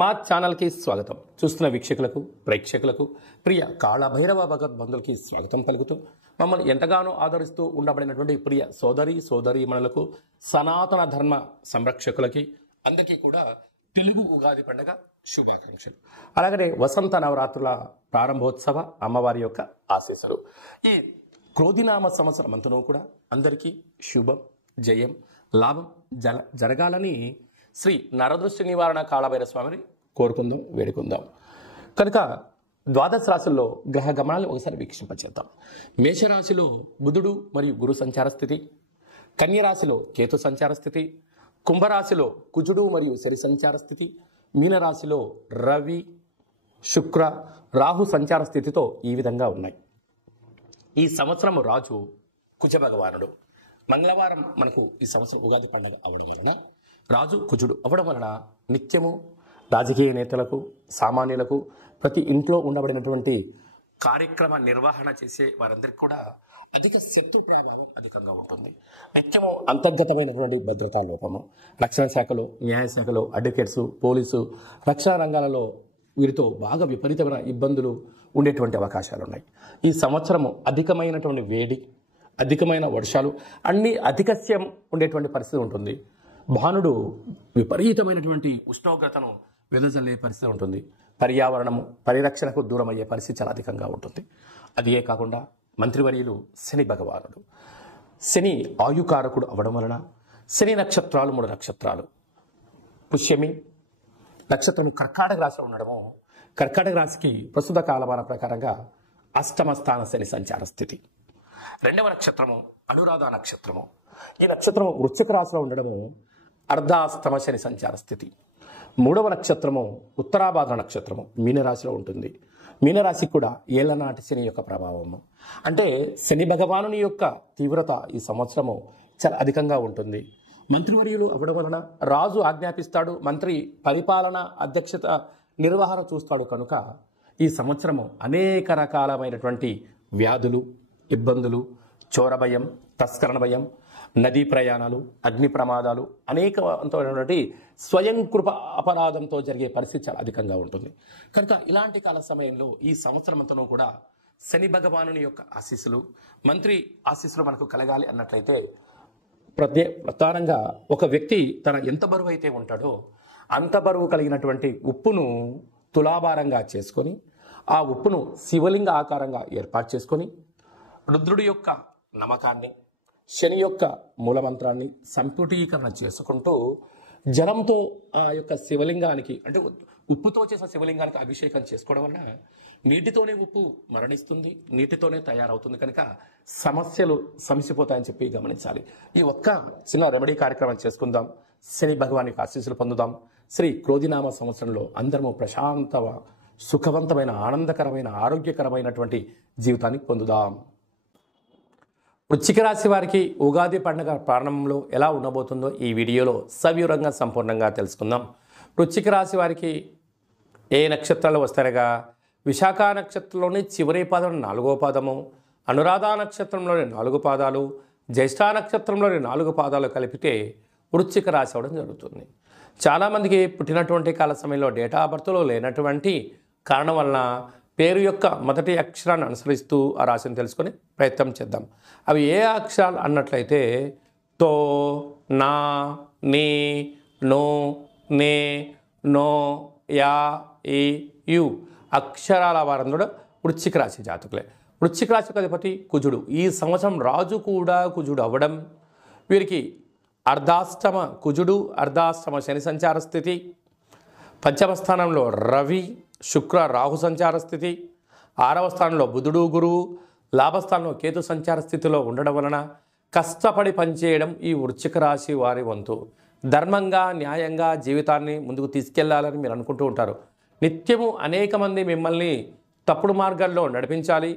మా ఛానల్కి స్వాగతం. చూస్తున్న వీక్షకులకు, ప్రేక్షకులకు, ప్రియ కాళభైరవ భగవద్బంధులకి స్వాగతం పలుకుతూ మమ్మల్ని ఎంతగానో ఆదరిస్తూ ఉండబడినటువంటి ప్రియ సోదరీమణులకు, సనాతన ధర్మ సంరక్షకులకి అందరికీ కూడా తెలుగు ఉగాది పండుగ శుభాకాంక్షలు. అలాగనే వసంత నవరాత్రుల ప్రారంభోత్సవ అమ్మవారి యొక్క ఆశీస్సులు. ఈ క్రోధినామ సంవత్సరం అంతనూ కూడా అందరికీ శుభం, జయం, లాభం జరగాలని శ్రీ నరదృష్టి నివారణ కాళభైరవ స్వామిని కోరుకుందాం, వేడుకుందాం. కనుక ద్వాదశ రాశుల్లో గ్రహ గమనాలు ఒకసారి వీక్షింపచేద్దాం. మేషరాశిలో బుధుడు మరియు గురు సంచార స్థితి, కన్యరాశిలో కేతు సంచార స్థితి, కుంభరాశిలో కుజుడు మరియు శని సంచార స్థితి, మీనరాశిలో రవి, శుక్ర, రాహు సంచార స్థితితో ఈ విధంగా ఉన్నాయి. ఈ సంవత్సరం రాజు కుజ భగవానుడు. మంగళవారం మనకు ఈ సంవత్సరం ఉగాది పండుగ అవడం వలన రాజు కుజుడు అవ్వడం వలన నిత్యము రాజకీయ నేతలకు, సామాన్యులకు, ప్రతి ఇంట్లో ఉండబడినటువంటి కార్యక్రమ నిర్వహణ చేసే వారందరికీ కూడా అధిక శత్రు ప్రభావం అధికంగా ఉంటుంది. నిత్యము అంతర్గతమైనటువంటి భద్రతా లోపము, రక్షణ శాఖలో, న్యాయశాఖలో, అడ్వకేట్స్, పోలీసు, రక్షణ రంగాలలో వీరితో బాగా విపరీతమైన ఇబ్బందులు ఉండేటువంటి అవకాశాలు ఉన్నాయి. ఈ సంవత్సరము అధికమైనటువంటి వేడి, అధికమైన వర్షాలు, అన్ని అధికస్యం ఉండేటువంటి పరిస్థితి ఉంటుంది. భానుడు విపరీతమైనటువంటి ఉష్ణోగ్రతను వెదజల్లే పరిస్థితి ఉంటుంది. పర్యావరణము పరిరక్షణకు దూరం అయ్యే పరిస్థితి చాలా అధికంగా ఉంటుంది. అదియే కాకుండా మంత్రివర్యులు శని భగవానుడు. శని ఆయుకారకుడు అవడం వలన శని నక్షత్రాలు 3 నక్షత్రాలు. పుష్యమి నక్షత్రము కర్కాటక రాశిలో ఉండడము, కర్కాటక రాశికి ప్రస్తుత కాలమాన ప్రకారంగా అష్టమ స్థాన శని సంచార స్థితి. 2వ నక్షత్రము అనురాధ నక్షత్రము. ఈ నక్షత్రము వృశ్చిక రాశిలో ఉండడము అర్ధాష్టమ శని సంచార స్థితి. 3వ నక్షత్రము ఉత్తరాభాద్ర నక్షత్రము మీనరాశిలో ఉంటుంది. మీనరాశికి కూడా ఏళ్లనాటి శని యొక్క ప్రభావము. అంటే శని భగవానుని యొక్క తీవ్రత ఈ సంవత్సరము చాలా అధికంగా ఉంటుంది. మంత్రివర్యులు అవ్వడం వలన రాజు ఆజ్ఞాపిస్తాడు, మంత్రి పరిపాలన అధ్యక్షత నిర్వహణ చూస్తాడు. కనుక ఈ సంవత్సరము అనేక రకాలమైనటువంటి వ్యాధులు, ఇబ్బందులు, చోర భయం, తస్కరణ భయం, నదీ ప్రయాణాలు, అగ్ని ప్రమాదాలు, అనేకమైనటువంటి స్వయం కృప అపరాధంతో జరిగే పరిస్థితి చాలా అధికంగా ఉంటుంది. కనుక ఇలాంటి కాల సమయంలో ఈ సంవత్సరం అంతనూ కూడా శని భగవానుని యొక్క ఆశీస్సులు, మంత్రి ఆశీస్సులు మనకు కలగాలి అన్నట్లయితే ప్రధానంగా ఒక వ్యక్తి తన ఎంత బరువు అయితే ఉంటాడో అంత బరువు కలిగినటువంటి ఉప్పును తులాభారంగా చేసుకొని, ఆ ఉప్పును శివలింగ ఆకారంగా ఏర్పాటు చేసుకొని, రుద్రుడి యొక్క నమ్మకాన్ని, శని యొక్క మూలమంత్రాన్ని సంపుటీకరణ చేసుకుంటూ జలంతో ఆ యొక్క శివలింగానికి, అంటే ఉప్పుతో చేసిన శివలింగానికి అభిషేకం చేసుకోవడం వల్ల నీటితోనే ఉప్పు మరణిస్తుంది, నీటితోనే తయారవుతుంది. కనుక సమస్యలు సమసిపోతాయని చెప్పి గమనించాలి. ఈ ఒక్క చిన్న రెమెడీ కార్యక్రమం చేసుకుందాం. శని భగవానికి ఆశీస్సులు పొందుదాం. శ్రీ క్రోధినామ సంవత్సరంలో అందరము ప్రశాంత, సుఖవంతమైన, ఆనందకరమైన, ఆరోగ్యకరమైనటువంటి జీవితాన్ని పొందుదాం. వృశ్చిక రాశి వారికి ఉగాది పండుగ ప్రారంభంలో ఎలా ఉండబోతుందో ఈ వీడియోలో సవివరంగా సంపూర్ణంగా తెలుసుకుందాం. వృశ్చిక రాశి వారికి ఏ నక్షత్రాలు వస్తారగా, విశాఖ నక్షత్రంలోని చివరి పాదం 4వ పాదము, అనురాధ నక్షత్రంలోని 4 పాదాలు, జ్యేష్ఠ నక్షత్రంలోని 4 పాదాలు కలిపితే వృశ్చిక రాశి అవడం జరుగుతుంది. చాలామందికి పుట్టినటువంటి కాల సమయంలో డేటా ఆఫ్ బర్త్లో లేనటువంటి కారణం వలన పేరు యొక్క మొదటి అక్షరాన్ని అనుసరిస్తూ ఆ రాశిని తెలుసుకొని ప్రయత్నం చేద్దాం. అవి ఏ అక్షరాలు అన్నట్లయితే తో, నా, నీ, నో, నే, నో, యా, ఈ, యు అక్షరాల వారందరూ వృశ్చిక రాశి జాతకులే. వృశ్చిక రాశికి అధిపతి కుజుడు. ఈ సంవత్సరం రాజు కూడా కుజుడు అవ్వడం, వీరికి అర్ధాష్టమ కుజుడు, అర్ధాష్టమ శని సంచార స్థితి, పంచమ స్థానంలో రవి, శుక్ర, రాహు సంచార స్థితి, 6వ స్థానంలో బుధుడు, గురువు, లాభస్థానంలో కేతు సంచార స్థితిలో ఉండడం వలన కష్టపడి పనిచేయడం ఈ వృశ్చిక రాశి వారి వంతు. ధర్మంగా, న్యాయంగా జీవితాన్ని ముందుకు తీసుకెళ్లాలని మీరు అనుకుంటూ ఉంటారు. నిత్యము అనేక మంది మిమ్మల్ని తప్పుడు మార్గాల్లో నడిపించాలి,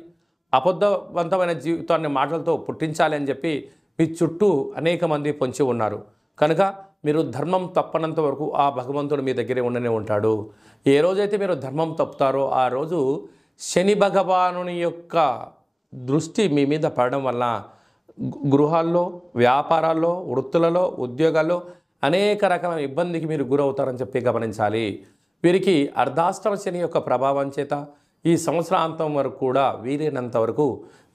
అబద్ధవంతమైన జీవితాన్ని మాటలతో పుట్టించాలి అని చెప్పి మీ చుట్టూ అనేక మంది పొంచి ఉన్నారు. కనుక మీరు ధర్మం తప్పనంత వరకు ఆ భగవంతుడు మీ దగ్గరే ఉండనే ఉంటాడు. ఏ రోజైతే మీరు ధర్మం తప్పుతారో ఆ రోజు శని భగవానుని యొక్క దృష్టి మీ మీద పడడం వల్ల గృహాల్లో, వ్యాపారాల్లో, వృత్తులలో, ఉద్యోగాల్లో అనేక రకాల ఇబ్బందికి మీరు గురవుతారని చెప్పి గమనించాలి. వీరికి అర్ధాష్టమ శని యొక్క ప్రభావం చేత ఈ సంవత్సరాంతం వరకు కూడా వీలైనంత వరకు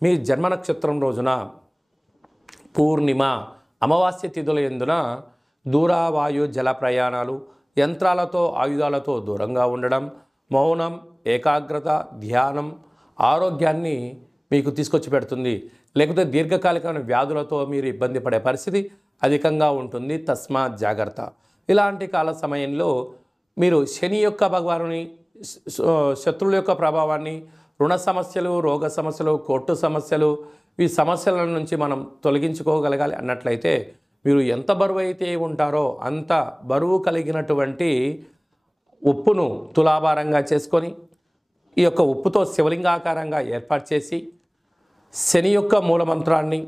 మీ జన్మ నక్షత్రం రోజున పూర్ణిమ అమావాస్య తిథుల యందున దూరవాయు జల ప్రయాణాలు, యంత్రాలతో ఆయుధాలతో దూరంగా ఉండడం, మౌనం, ఏకాగ్రత, ధ్యానం ఆరోగ్యాన్ని మీకు తీసుకొచ్చి పెడుతుంది. లేకపోతే దీర్ఘకాలికమైన వ్యాధులతో మీరు ఇబ్బంది పడే పరిస్థితి అధికంగా ఉంటుంది. తస్మాత్ జాగ్రత్త. ఇలాంటి కాల సమయంలో మీరు శని యొక్క భగవానుని, శత్రువుల యొక్క ప్రభావాన్ని, రుణ సమస్యలు, రోగ సమస్యలు, కోర్టు సమస్యలు, ఈ సమస్యల నుంచి మనం తొలగించుకోగలగాలి అన్నట్లయితే మీరు ఎంత బరువు అయితే ఉంటారో అంత బరువు కలిగినటువంటి ఉప్పును తులాభారంగా చేసుకొని ఈ యొక్క ఉప్పుతో శివలింగాకారంగా ఏర్పాటు చేసి శని యొక్క మూలమంత్రాన్ని,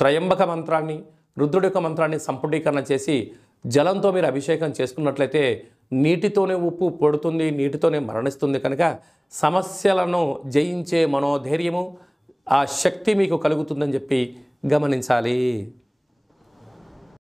త్రయంబక మంత్రాన్ని, రుద్రుడి యొక్క మంత్రాన్ని సంపుటీకరణ చేసి జలంతో మీరు అభిషేకం చేసుకున్నట్లయితే నీటితోనే ఉప్పు పొడుతుంది, నీటితోనే మరణిస్తుంది. కనుక సమస్యలను జయించే మనోధైర్యము, ఆ శక్తి మీకు కలుగుతుందని చెప్పి గమనించాలి.